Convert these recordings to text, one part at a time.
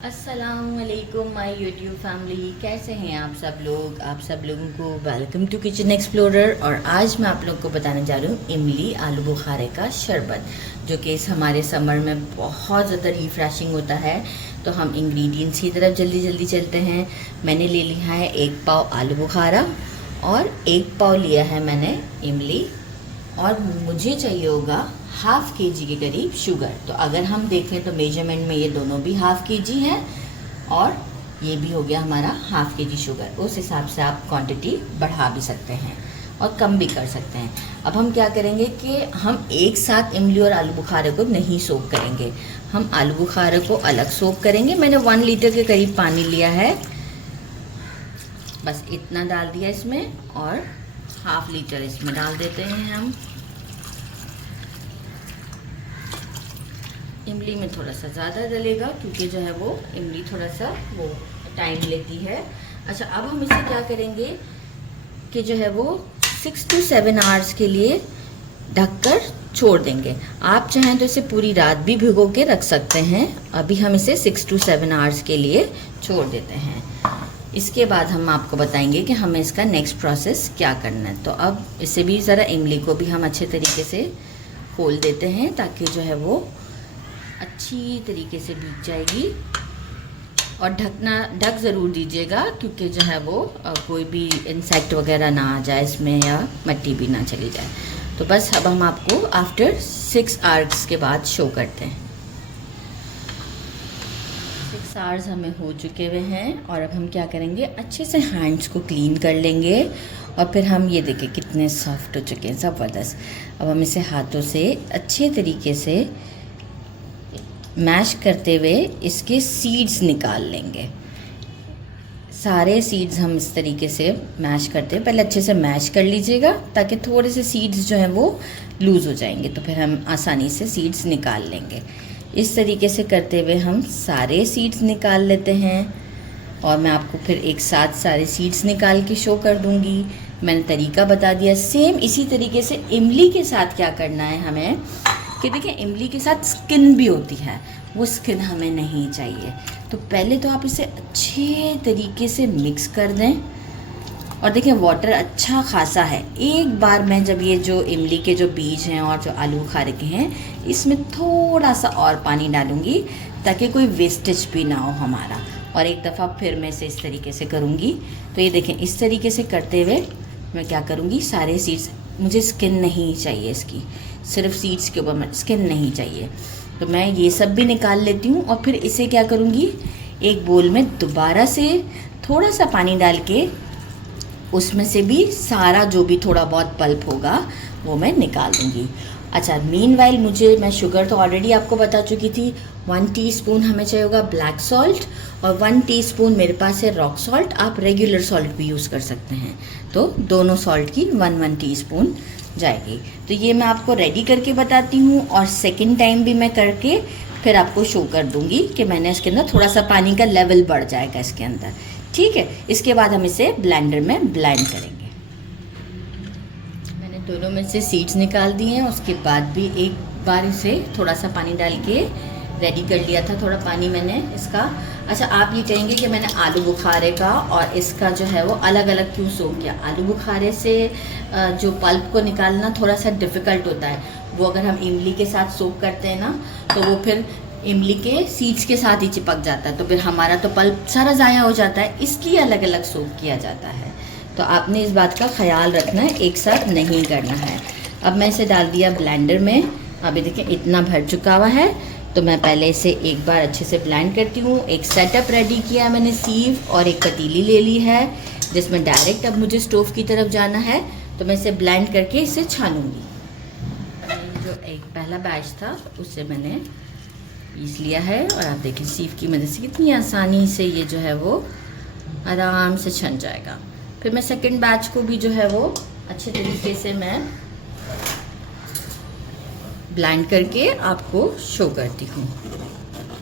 अस्सलामुअलैकुम my YouTube family, कैसे हैं आप सब लोग। आप सब लोगों को वेलकम टू किचन एक्सप्लोरर। और आज मैं आप लोगों को बताने जा रही हूँ इमली आलू बुखारे का शरबत, जो कि इस हमारे समर में बहुत ज़्यादा रिफ्रेशिंग होता है। तो हम इंग्रेडिएंट्स की तरफ जल्दी जल्दी चलते हैं। मैंने ले लिया है 1 पाव आलू बुखारा और 1 पाव लिया है मैंने इमली, और मुझे चाहिए होगा ½ kg के करीब शुगर। तो अगर हम देखें तो मेजरमेंट में ये दोनों भी ½ kg हैं और ये भी हो गया हमारा ½ kg शुगर। उस हिसाब से आप क्वांटिटी बढ़ा भी सकते हैं और कम भी कर सकते हैं। अब हम क्या करेंगे कि हम एक साथ इमली और आलू बुखारे को नहीं सोक करेंगे, हम आलू बुखारे को अलग सोक करेंगे। मैंने 1 लीटर के करीब पानी लिया है, बस इतना डाल दिया इसमें, और ½ लीटर इसमें डाल देते हैं हम। इमली में थोड़ा सा ज़्यादा डलेगा क्योंकि जो है वो इमली थोड़ा सा वो टाइम लेती है। अच्छा, अब हम इसे क्या करेंगे कि जो है वो 6 to 7 आवर्स के लिए ढककर छोड़ देंगे। आप चाहें तो इसे पूरी रात भी भिगो के रख सकते हैं। अभी हम इसे 6 to 7 आवर्स के लिए छोड़ देते हैं। इसके बाद हम आपको बताएंगे कि हमें इसका नेक्स्ट प्रोसेस क्या करना है। तो अब इसे भी ज़रा इमली को भी हम अच्छे तरीके से खोल देते हैं ताकि जो है वो अच्छी तरीके से भीग जाएगी। और ढक ज़रूर दीजिएगा क्योंकि जो है वो कोई भी इंसेक्ट वगैरह ना आ जाए इसमें या मिट्टी भी ना चली जाए। तो बस अब हम आपको आफ्टर 6 आवर्स के बाद शो करते हैं। 6 आवर्स हमें हो चुके हुए हैं और अब हम क्या करेंगे, अच्छे से हैंड्स को क्लीन कर लेंगे। और फिर हम ये देखें कितने सॉफ्ट हो चुके हैं, ज़बरदस्त। अब हम इसे हाथों से अच्छे तरीके से मैश करते हुए इसके सीड्स निकाल लेंगे। सारे सीड्स हम इस तरीके से मैश करते हैं। पहले अच्छे से मैश कर लीजिएगा ताकि थोड़े से सीड्स जो हैं वो लूज़ हो जाएंगे, तो फिर हम आसानी से सीड्स निकाल लेंगे। इस तरीके से करते हुए हम सारे सीड्स निकाल लेते हैं और मैं आपको फिर एक साथ सारे सीड्स निकाल के शो कर दूंगी। मैंने तरीका बता दिया। सेम इसी तरीके से इमली के साथ क्या करना है हमें कि देखिए, इमली के साथ स्किन भी होती है, वो स्किन हमें नहीं चाहिए। तो पहले तो आप इसे अच्छे तरीके से मिक्स कर दें। और देखिए वाटर अच्छा खासा है। एक बार मैं जब ये जो इमली के जो बीज हैं और जो आलू बुखारे के हैं, इसमें थोड़ा सा और पानी डालूंगी ताकि कोई वेस्टेज भी ना हो हमारा। और एक दफ़ा फिर मैं इसे इस तरीके से करूँगी। तो ये देखें, इस तरीके से करते हुए मैं क्या करूँगी, सारे सीड्स, मुझे स्किन नहीं चाहिए इसकी, सिर्फ सीड्स के ऊपर स्किन नहीं चाहिए, तो मैं ये सब भी निकाल लेती हूँ। और फिर इसे क्या करूँगी, एक बोल में दोबारा से थोड़ा सा पानी डाल के उसमें से भी सारा जो भी थोड़ा बहुत पल्प होगा वो मैं निकाल दूँगी। अच्छा, मीनवाइल मैं शुगर तो ऑलरेडी आपको बता चुकी थी। 1 टीस्पून हमें चाहिए होगा ब्लैक सॉल्ट और 1 टीस्पून मेरे पास है रॉक सॉल्ट। आप रेगुलर सॉल्ट भी यूज़ कर सकते हैं। तो दोनों सॉल्ट की 1 टीस्पून जाएगी। तो ये मैं आपको रेडी करके बताती हूँ और सेकंड टाइम भी मैं करके फिर आपको शो कर दूँगी कि मैंने इसके अंदर थोड़ा सा पानी का लेवल बढ़ जाएगा इसके अंदर, ठीक है। इसके बाद हम इसे ब्लेंडर में ब्लेंड करेंगे। मैंने दोनों में से सीड्स निकाल दिए हैं। उसके बाद भी एक बार इसे थोड़ा सा पानी डाल के रेडी कर लिया था, थोड़ा पानी मैंने इसका। अच्छा, आप ये कहेंगे कि मैंने आलू बुखारे का और इसका जो है वो अलग अलग क्यों सोक किया। आलू बुखारे से जो पल्प को निकालना थोड़ा सा डिफ़िकल्ट होता है। वो अगर हम इमली के साथ सोक करते हैं ना, तो वो फिर इमली के सीड्स के साथ ही चिपक जाता है, तो फिर हमारा तो पल्प सारा ज़ाया हो जाता है। इसलिए अलग अलग सोक किया जाता है। तो आपने इस बात का ख्याल रखना है, एक साथ नहीं करना है। अब मैं इसे डाल दिया ब्लेंडर में। अभी देखिए इतना भर चुका हुआ है। तो मैं पहले इसे एक बार अच्छे से ब्लेंड करती हूँ। एक सेटअप रेडी किया है मैंने, सीव और एक पतीली ले ली है जिसमें डायरेक्ट अब मुझे स्टोव की तरफ जाना है। तो मैं इसे ब्लेंड करके इसे छानूंगी। जो एक पहला बैच था उससे मैंने पीस लिया है और आप देखें सीव की मदद से कितनी आसानी से ये जो है वो आराम से छन जाएगा। फिर मैं सेकंड बैच को भी जो है वो अच्छे तरीके से मैं ब्लेंड करके आपको शो करती हूँ।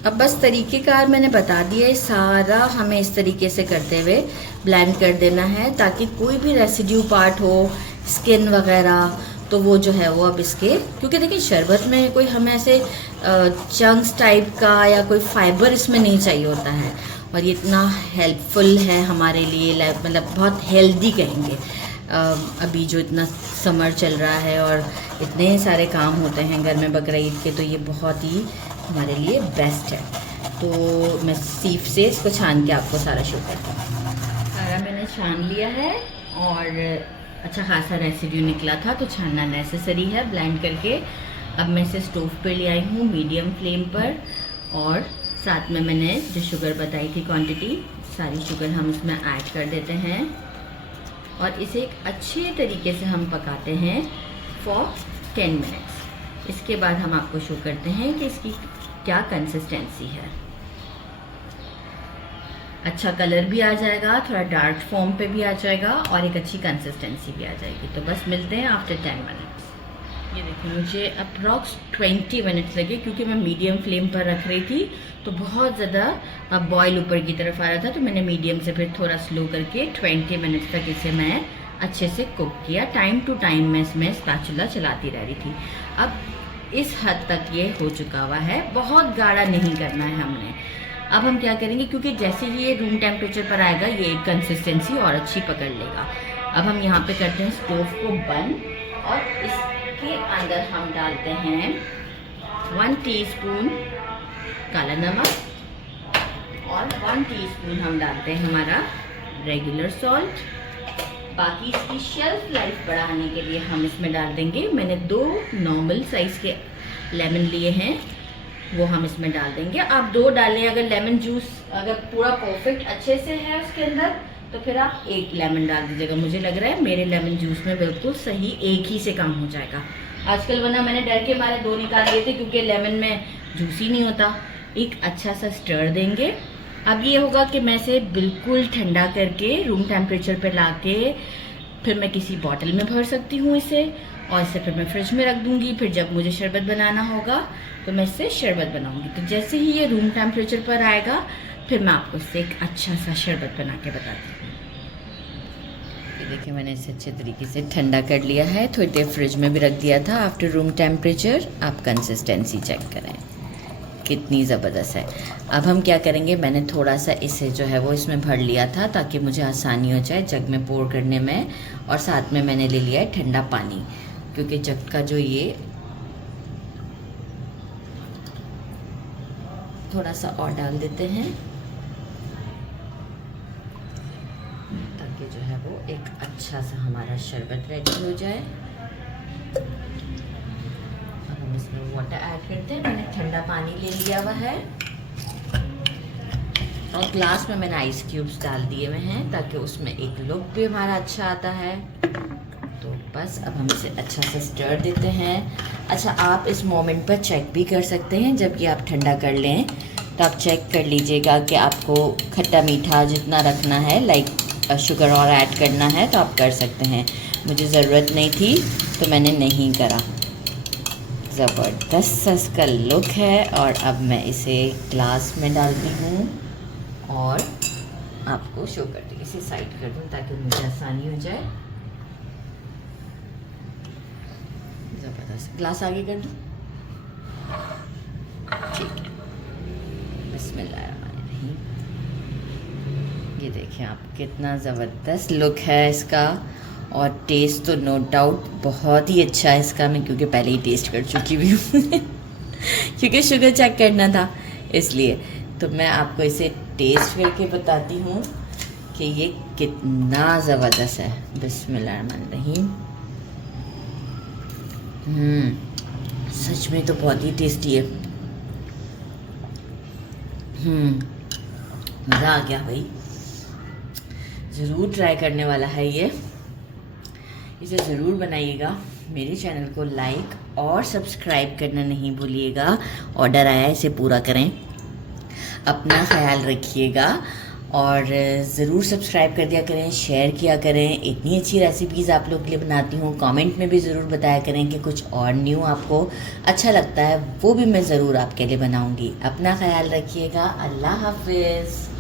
अब बस तरीक़ेकार मैंने बता दिया है। सारा हमें इस तरीके से करते हुए ब्लेंड कर देना है ताकि कोई भी रेसिड्यू पार्ट हो, स्किन वगैरह, तो वो जो है वो अब इसके, क्योंकि देखिए शरबत में कोई हमें ऐसे चंक्स टाइप का या कोई फाइबर इसमें नहीं चाहिए होता है, और ये इतना हेल्पफुल है हमारे लिए, मतलब बहुत हेल्दी कहेंगे। अभी जो इतना समर चल रहा है और इतने सारे काम होते हैं घर में बकरा ईद के, तो ये बहुत ही हमारे लिए बेस्ट है। तो मैं सीफ से इसको छान के आपको सारा शो करती हूँ। सारा मैंने छान लिया है और अच्छा खासा रेसिड्यू निकला था, तो छानना नेसेसरी है ब्लेंड करके। अब मैं इसे स्टोव पे ले आई हूँ मीडियम फ्लेम पर, और साथ में मैंने जो शुगर बताई थी क्वांटिटी, सारी शुगर हम इसमें ऐड कर देते हैं और इसे एक अच्छे तरीके से हम पकाते हैं फॉर 10 मिनट्स। इसके बाद हम आपको शो करते हैं कि इसकी क्या कंसिस्टेंसी है। अच्छा कलर भी आ जाएगा, थोड़ा डार्क फॉर्म पे भी आ जाएगा और एक अच्छी कंसिस्टेंसी भी आ जाएगी। तो बस मिलते हैं आफ्टर 10 मिनट्स। ये देखिए मुझे अप्रॉक्स 20 मिनट्स लगे, क्योंकि मैं मीडियम फ्लेम पर रख रही थी, तो बहुत ज़्यादा बॉयल ऊपर की तरफ आ रहा था, तो मैंने मीडियम से फिर थोड़ा स्लो करके 20 मिनट्स तक इसे मैं अच्छे से कुक किया। टाइम टू टाइम मैं इसमें स्पैचुला चलाती रह रही थी। अब इस हद तक ये हो चुका हुआ है, बहुत गाढ़ा नहीं करना है हमने। अब हम क्या करेंगे, क्योंकि जैसे ही ये रूम टेम्परेचर पर आएगा ये कंसिस्टेंसी और अच्छी पकड़ लेगा। अब हम यहाँ पे करते हैं स्टोव को बंद, और इसके अंदर हम डालते हैं 1 टीस्पून काला नमक और 1 टीस्पून हम डालते हैं हमारा रेगुलर सॉल्ट। बाकी इसकी शेल्फ लाइफ बढ़ाने के लिए हम इसमें डाल देंगे, मैंने 2 नॉर्मल साइज़ के लेमन लिए हैं, वो हम इसमें डाल देंगे। आप 2 डालें, अगर लेमन जूस अगर पूरा परफेक्ट अच्छे से है उसके अंदर, तो फिर आप 1 लेमन डाल दीजिएगा। मुझे लग रहा है मेरे लेमन जूस में बिल्कुल सही 1 ही से कम हो जाएगा आजकल, वरना मैंने डर के मारे 2 निकाल लिए थे, क्योंकि लेमन में जूस ही नहीं होता। एक अच्छा सा स्टर देंगे। अब ये होगा कि मैं इसे बिल्कुल ठंडा करके रूम टेम्परेचर पे लाके फिर मैं किसी बॉटल में भर सकती हूँ इसे, और इसे फिर मैं फ्रिज में रख दूँगी। फिर जब मुझे शरबत बनाना होगा तो मैं इससे शरबत बनाऊँगी। तो जैसे ही ये रूम टेम्परेचर पर आएगा, फिर मैं आपको इससे एक अच्छा सा शरबत बना के बताती हूँ। ये देखिए मैंने इसे अच्छे तरीके से ठंडा कर लिया है, थोड़ी देर फ्रिज में भी रख दिया था आफ्टर रूम टेम्परेचर। आप कंसिस्टेंसी चेक करें कितनी ज़बरदस्त है। अब हम क्या करेंगे, मैंने थोड़ा सा इसे जो है वो इसमें भर लिया था ताकि मुझे आसानी हो जाए जग में पोर करने में, और साथ में मैंने ले लिया है ठंडा पानी, क्योंकि जग का जो ये थोड़ा सा और डाल देते हैं ताकि जो है वो एक अच्छा सा हमारा शरबत रेडी हो जाए। अब हम इसमें वाटर ऐड करते हैं। मैंने ठंडा पानी ले लिया हुआ है और ग्लास में मैंने आइस क्यूब्स डाल दिए हुए हैं ताकि उसमें एक लुक भी हमारा अच्छा आता है। तो बस अब हम इसे अच्छा से स्टर देते हैं। अच्छा आप इस मोमेंट पर चेक भी कर सकते हैं, जब ये आप ठंडा कर लें तो आप चेक कर लीजिएगा कि आपको खट्टा मीठा जितना रखना है, लाइक शुगर और ऐड करना है तो आप कर सकते हैं। मुझे ज़रूरत नहीं थी तो मैंने नहीं करा। ज़बरदस्त सा इसका लुक है। और अब मैं इसे ग्लास में डालती हूँ और आपको शो करती हूँ। इसे साइड कर दूँ ताकि मुझे आसानी हो जाए। ज़बरदस्त, ग्लास आगे कर दूँ, ठीक है। बिस्मिल्लाहिर्रहमानिर्रहीम। ये देखें आप कितना ज़बरदस्त लुक है इसका, और टेस्ट तो नो डाउट बहुत ही अच्छा है इसका। मैं क्योंकि पहले ही टेस्ट कर चुकी हुई हूँ क्योंकि शुगर चेक करना था इसलिए। तो मैं आपको इसे टेस्ट करके बताती हूँ कि ये कितना ज़बरदस्त है। बिस्मिल्लाहिर्रहमानिर्रहीम। सच में तो बहुत ही टेस्टी है। मज़ा आ गया भाई, ज़रूर ट्राई करने वाला है ये। इसे ज़रूर बनाइएगा। मेरे चैनल को लाइक और सब्सक्राइब करना नहीं भूलिएगा। ऑर्डर आया है, इसे पूरा करें। अपना ख्याल रखिएगा और ज़रूर सब्सक्राइब कर दिया करें, शेयर किया करें। इतनी अच्छी रेसिपीज़ आप लोग के लिए बनाती हूँ। कमेंट में भी ज़रूर बताया करें कि कुछ और न्यू आपको अच्छा लगता है, वो भी मैं ज़रूर आपके लिए बनाऊँगी। अपना ख्याल रखिएगा। अल्लाह हाफ़िज़।